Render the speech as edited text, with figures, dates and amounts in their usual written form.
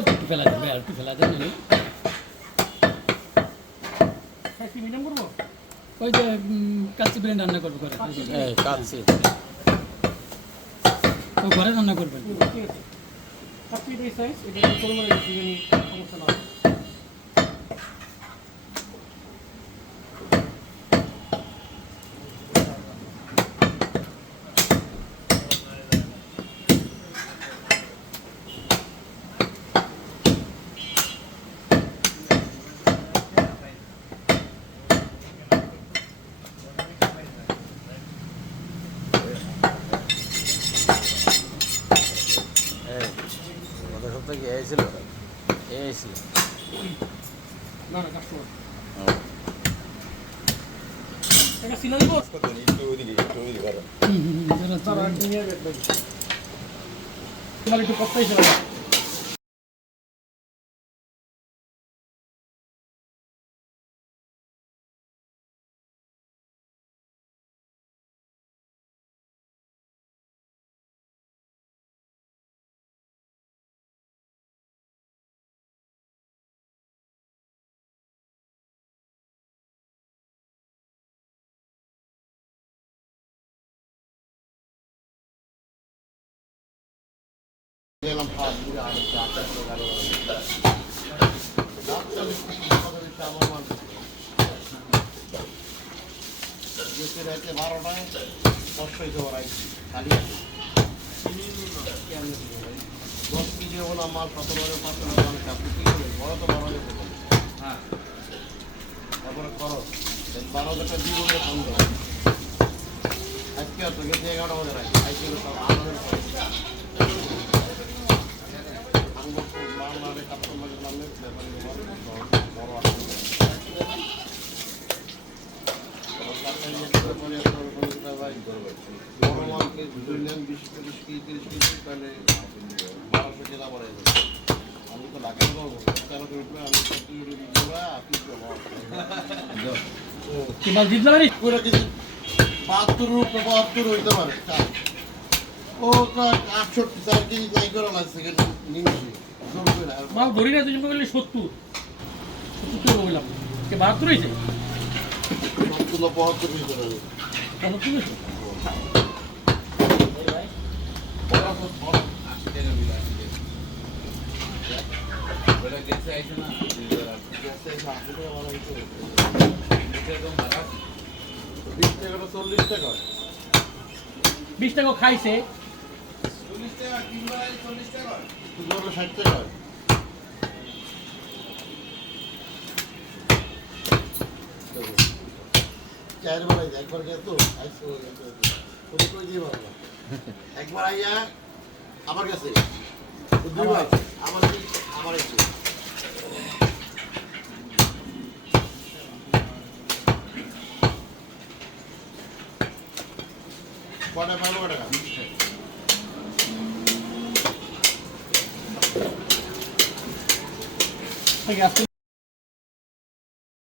একটু ফেলা দেবে আর একটু ফেলা দেবে ওই যে কাচ্চি বিরিয়ানি রান্না করবো ঘরে কাচ্চি ও ঘরে রান্না করবেন গত সপ্তাহে কি এসেছিল এসেছিল না না কাস্টমার একটু কষ্ট হিসেবে বারোটায় কষ্ট হয়েছে ওরাই খালি 10 কেজি হলো মাল 17 500 মানুষ আপনি কি করবেন বড় তো বড় হ্যাঁ তারপরে খরচ 12টাকা দিয়ে বলে বন্ধ আজকে তো গেছে 11টা বাজে রাখি আজকে তো আমাদের বাংলাদেশ কাস্টমার নামে বড় বড় মালকে ধরলেন 20-30 কেজি তাহলে 1200 টাকা পড়ে যাবে আমি তো ঢাকায় পাবো 13 করে আমি কি মাল জিতলা বাড়ি পুরো কেজি 72 হইতে পারে ও 68 4 কেজি যাই করে লাগছে নিমিশে মাল ধরি না তুমি বললে 70 70 বললাম কে 72 হইছে 72 হইতে পারে 72 হইছে বলে গেছে আইছে না গেছে 80 টাকা ভাড়া হইছে 20 টাকা 40 টাকা 20 টাকা খাইছে 40 টাকা কিনবা 40 টাকা দুটো 60 টাকা চার বেলায় একবার গেতো আইসো তুমি কই দিয়ে পারবা একবার আইয়া আবার গেছে দুইবার আমার এসে কটা 15 টাকা আজকে